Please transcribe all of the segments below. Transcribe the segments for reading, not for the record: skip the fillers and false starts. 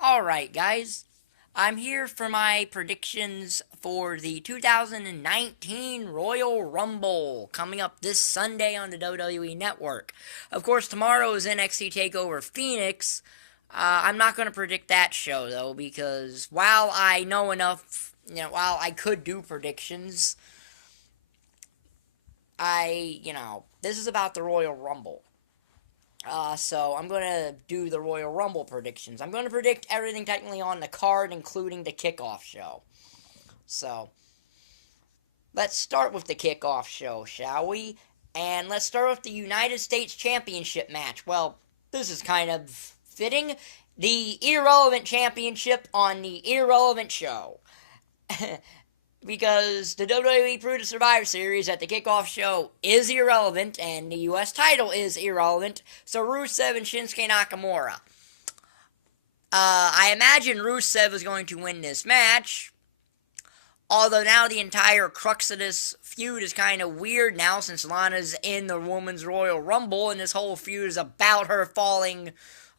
Alright, guys. I'm here for my predictions for the 2019 Royal Rumble coming up this Sunday on the WWE Network. Of course, tomorrow is NXT TakeOver Phoenix. I'm not going to predict that show, though, because while I know enough, while I could do predictions, this is about the Royal Rumble. So I'm going to do the Royal Rumble predictions. I'm going to predict everything technically on the card, including the kickoff show. So let's start with the kickoff show, shall we? And let's start with the United States Championship match. Well, this is kind of fitting. The Irrelevant Championship on the Irrelevant Show. Because the WWE proved the Survivor Series that the kickoff show is irrelevant and the U.S. title is irrelevant, so Rusev and Shinsuke Nakamura. I imagine Rusev is going to win this match, although now the entire crux of this feud is kind of weird now since Lana's in the Women's Royal Rumble and this whole feud is about her falling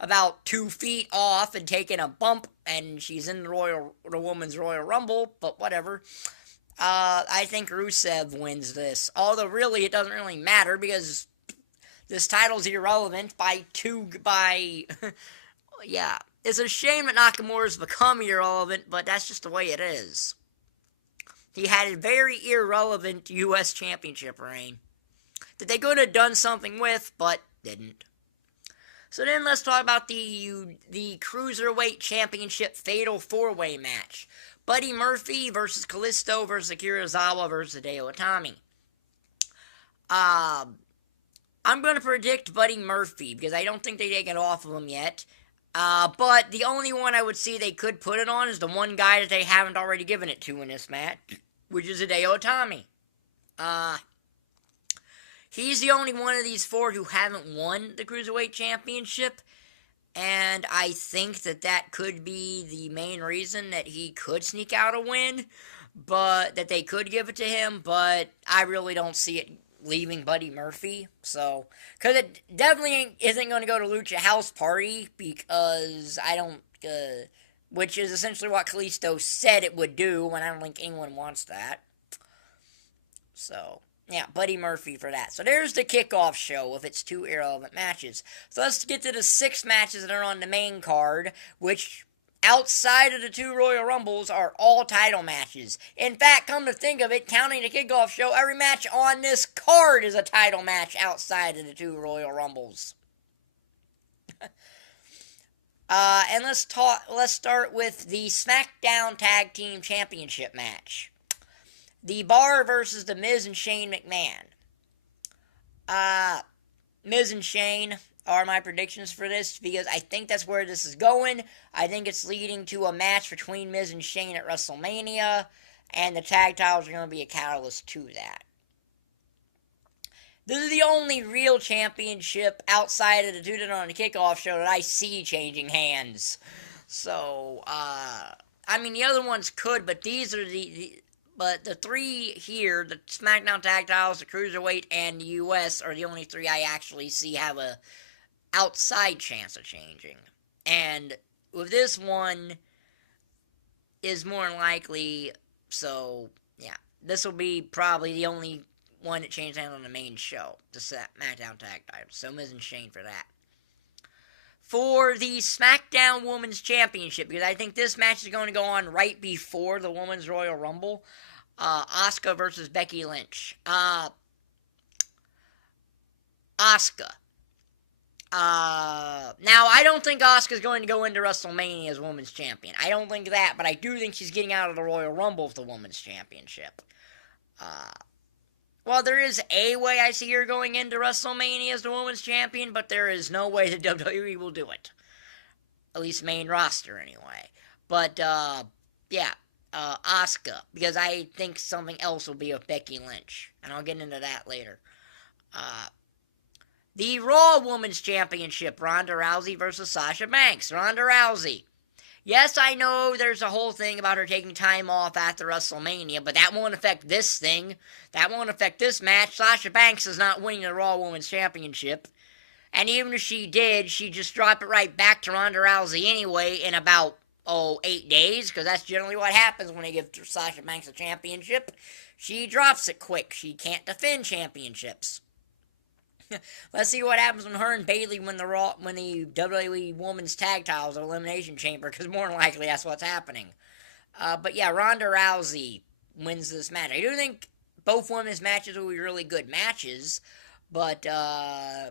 about 2 feet off and taking a bump, and she's in the Women's Royal Rumble, but whatever. I think Rusev wins this. Although, really, it doesn't really matter, because this title's irrelevant yeah. It's a shame that Nakamura's become irrelevant, but that's just the way it is. He had a very irrelevant U.S. Championship reign that they could have done something with, but didn't. So then let's talk about the Cruiserweight Championship Fatal 4-Way match. Buddy Murphy versus Kalisto versus Akira Tozawa versus Hideo Itami. I'm going to predict Buddy Murphy because I don't think they take it off of him yet. But the only one I would see they could put it on is the one guy that they haven't already given it to in this match, which is Hideo Itami. He's the only one of these four who haven't won the Cruiserweight Championship, and I think that could be the main reason that he could sneak out a win, but that they could give it to him, but I really don't see it leaving Buddy Murphy, so, because it definitely isn't going to go to Lucha House Party, because which is essentially what Kalisto said it would do, and I don't think anyone wants that. So, yeah, Buddy Murphy for that. So there's the kickoff show with its 2 irrelevant matches. So let's get to the 6 matches that are on the main card, which, outside of the 2 Royal Rumbles, are all title matches. In fact, come to think of it, counting the kickoff show, every match on this card is a title match outside of the 2 Royal Rumbles. And let's start with the SmackDown Tag Team Championship match. The Bar versus the Miz and Shane McMahon. Miz and Shane are my predictions for this because I think that's where this is going. I think it's leading to a match between Miz and Shane at WrestleMania, and the tag titles are going to be a catalyst to that. This is the only real championship outside of the 2 that are on the kickoff show that I see changing hands. So, the other ones could, but these are But the 3 here, the SmackDown Tag Titles, the Cruiserweight, and the US, are the only 3 I actually see have a outside chance of changing. And with this one, is more likely, so, yeah. This will be probably the only one that changed hands on the main show, the SmackDown Tag Titles. So Miz and Shane for that. For the SmackDown Women's Championship, because I think this match is going to go on right before the Women's Royal Rumble, Asuka versus Becky Lynch. Asuka. Now, I don't think Asuka's going to go into WrestleMania as Women's Champion. I don't think that, but I do think she's getting out of the Royal Rumble with the Women's Championship. Well, there is a way I see her going into WrestleMania as the Women's Champion, but there is no way the WWE will do it. At least main roster, anyway. But, yeah. Asuka, because I think something else will be with Becky Lynch, and I'll get into that later. The Raw Women's Championship, Ronda Rousey versus Sasha Banks. Ronda Rousey. Yes, I know there's a whole thing about her taking time off after WrestleMania, but that won't affect this thing. That won't affect this match. Sasha Banks is not winning the Raw Women's Championship. And even if she did, she'd just drop it right back to Ronda Rousey anyway in about, 8 days, because that's generally what happens when they give Sasha Banks a championship. She drops it quick. She can't defend championships. Let's see what happens when her and Bayley win the WWE Women's Tag Titles at Elimination Chamber, because more than likely that's what's happening. But yeah, Ronda Rousey wins this match. I do think both women's matches will be really good matches, but yeah.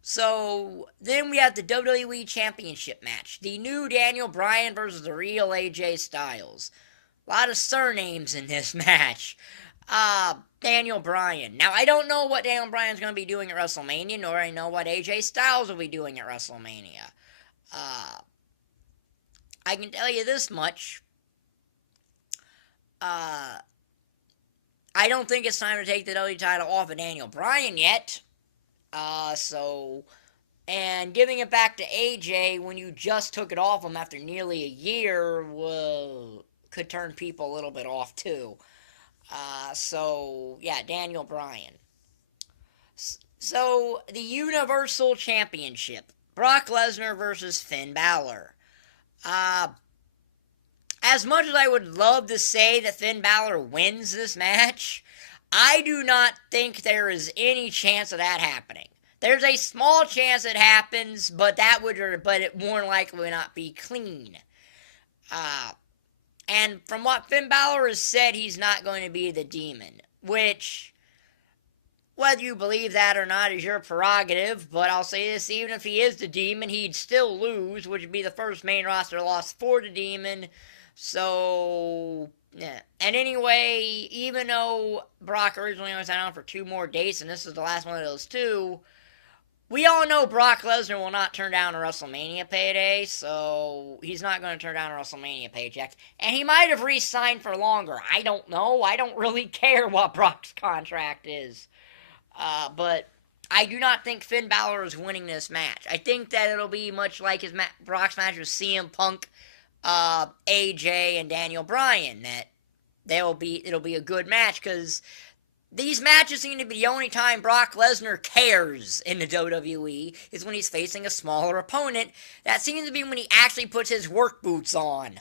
So then we have the WWE Championship match. The new Daniel Bryan versus the real AJ Styles. A lot of surnames in this match. Daniel Bryan. Now, I don't know what Daniel Bryan's going to be doing at WrestleMania, nor I know what AJ Styles will be doing at WrestleMania. I can tell you this much. I don't think it's time to take the WWE title off of Daniel Bryan yet. And giving it back to AJ when you just took it off him after nearly a year could turn people a little bit off too. Yeah, Daniel Bryan. So, the Universal Championship. Brock Lesnar versus Finn Balor. As much as I would love to say that Finn Balor wins this match, I do not think there is any chance of that happening. There's a small chance it happens, but it more likely will not be clean. And from what Finn Balor has said, he's not going to be the Demon, which, whether you believe that or not is your prerogative, but I'll say this, even if he is the Demon, he'd still lose, which would be the first main roster loss for the Demon. So, yeah. And anyway, even though Brock originally only signed on for 2 more dates, and this is the last one of those 2, we all know Brock Lesnar will not turn down a WrestleMania payday, so he's not going to turn down a WrestleMania paycheck. And he might have re-signed for longer. I don't know. I don't really care what Brock's contract is. But I do not think Finn Balor is winning this match. I think that it'll be much like Brock's match with CM Punk, AJ, and Daniel Bryan. That it'll be a good match, because these matches seem to be the only time Brock Lesnar cares in the WWE is when he's facing a smaller opponent. That seems to be when he actually puts his work boots on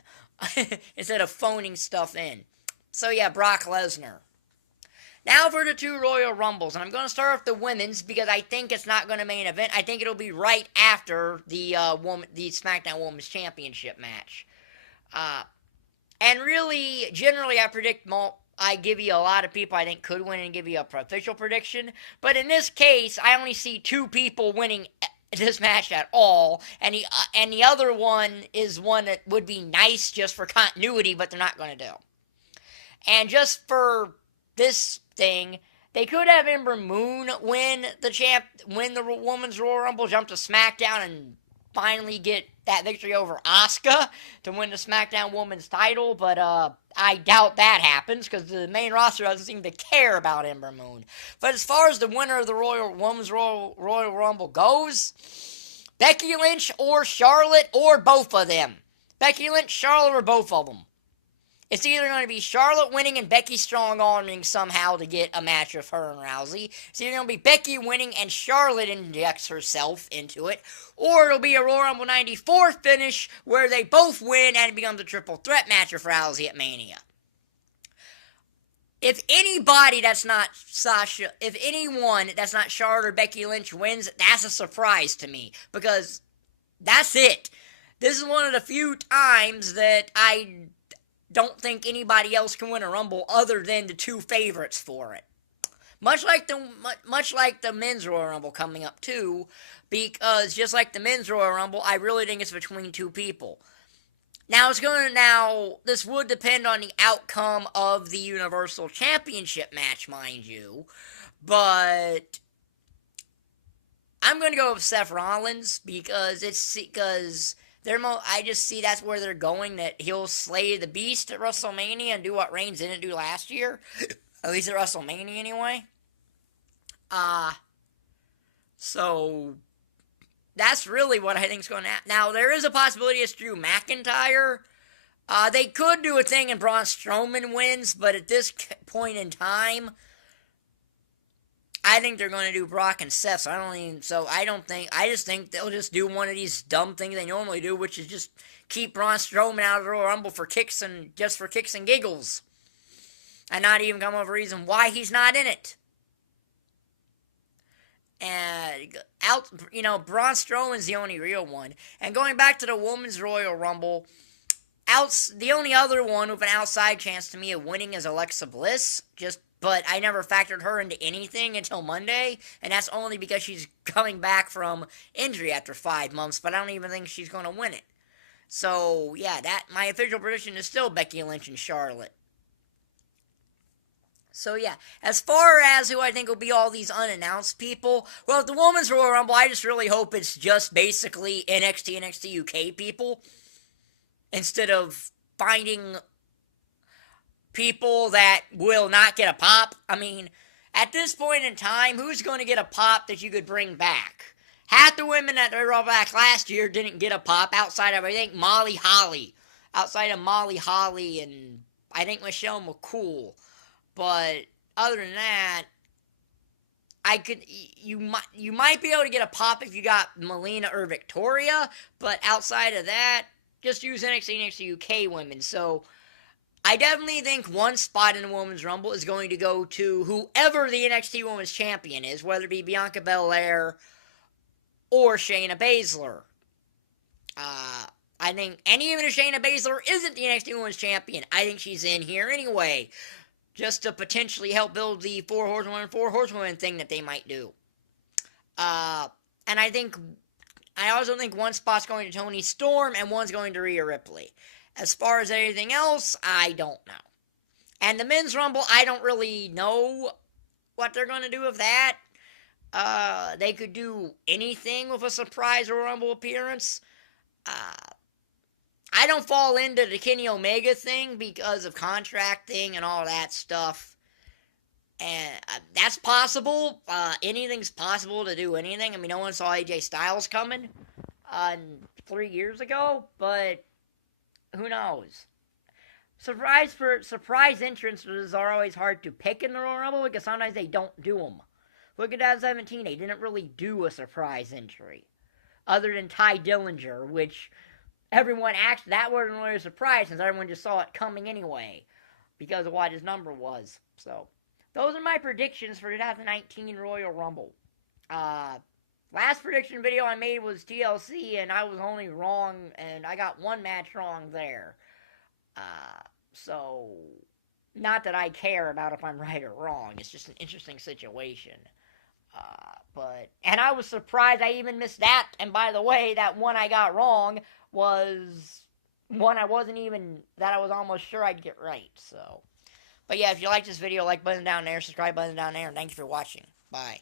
instead of phoning stuff in. So yeah, Brock Lesnar. Now for the 2 Royal Rumbles, and I'm going to start with the women's because I think it's not going to main event. I think it'll be right after the SmackDown Women's Championship match. And really, generally, I give you a lot of people I think could win and give you a official prediction. But in this case, I only see 2 people winning this match at all. And the other one is one that would be nice just for continuity, but they're not going to do. And just for this thing, they could have Ember Moon win the Women's Royal Rumble, jump to SmackDown, and finally get that victory over Asuka to win the SmackDown Women's title, but I doubt that happens because the main roster doesn't seem to care about Ember Moon. But as far as the winner of the Women's Royal Rumble goes, Becky Lynch or Charlotte or both of them. Becky Lynch, Charlotte, or both of them. It's either going to be Charlotte winning and Becky strong-arming somehow to get a match with her and Rousey. It's either going to be Becky winning and Charlotte injects herself into it. Or it'll be a Royal Rumble 94 finish where they both win and it becomes a triple threat match with Rousey at Mania. If anyone that's not Charlotte or Becky Lynch wins, that's a surprise to me. Because that's it. This is one of the few times that I don't think anybody else can win a Rumble other than the 2 favorites for it. Much like the Men's Royal Rumble coming up too, because just like the Men's Royal Rumble, I really think it's between 2 people. Now this would depend on the outcome of the Universal Championship match, mind you, but I'm going to go with Seth Rollins because I just see that's where they're going, that he'll slay the beast at WrestleMania and do what Reigns didn't do last year. At least at WrestleMania, anyway. So that's really what I think is going to happen. Now, there is a possibility it's Drew McIntyre. They could do a thing and Braun Strowman wins, but at this point in time, I think they're going to do Brock and Seth. I just think they'll just do one of these dumb things they normally do, which is just keep Braun Strowman out of the Royal Rumble for kicks and giggles, and not even come up with a reason why he's not in it. And Braun Strowman's the only real one. And going back to the Women's Royal Rumble, the only other one with an outside chance to me of winning is Alexa Bliss. But I never factored her into anything until Monday, and that's only because she's coming back from injury after 5 months. But I don't even think she's going to win it. So yeah, my official prediction is still Becky Lynch and Charlotte. So yeah, as far as who I think will be all these unannounced people, well, the Women's Royal Rumble, I just really hope it's just basically NXT UK people, instead of finding people that will not get a pop. I mean, at this point in time, who's going to get a pop that you could bring back? Half the women that were back last year didn't get a pop outside of, I think, Molly Holly. Outside of Molly Holly and I think Michelle McCool. But other than that, you might be able to get a pop if you got Melina or Victoria, but outside of that, just use NXT UK women. So I definitely think one spot in the Women's Rumble is going to go to whoever the NXT Women's Champion is, whether it be Bianca Belair or Shayna Baszler. I think, and even if Shayna Baszler isn't the NXT Women's Champion, I think she's in here anyway, just to potentially help build the four horsewomen thing that they might do. And I also think one spot's going to Toni Storm and one's going to Rhea Ripley. As far as anything else, I don't know. And the Men's Rumble, I don't really know what they're going to do with that. They could do anything with a surprise Royal Rumble appearance. I don't fall into the Kenny Omega thing because of contracting and all that stuff. And that's possible. Anything's possible to do anything. I mean, no one saw AJ Styles coming 3 years ago, but who knows? Surprise entrances are always hard to pick in the Royal Rumble because sometimes they don't do them. Look at 2017, they didn't really do a surprise entry. Other than Ty Dillinger, which that wasn't really a surprise since everyone just saw it coming anyway because of what his number was. So, those are my predictions for 2019 Royal Rumble. Last prediction video I made was TLC, and I was only wrong, and I got one match wrong there. So, not that I care about if I'm right or wrong, it's just an interesting situation. And I was surprised I even missed that, and by the way, that one I got wrong was one I was almost sure I'd get right, so. But yeah, if you like this video, like button down there, subscribe button down there, and thank you for watching. Bye.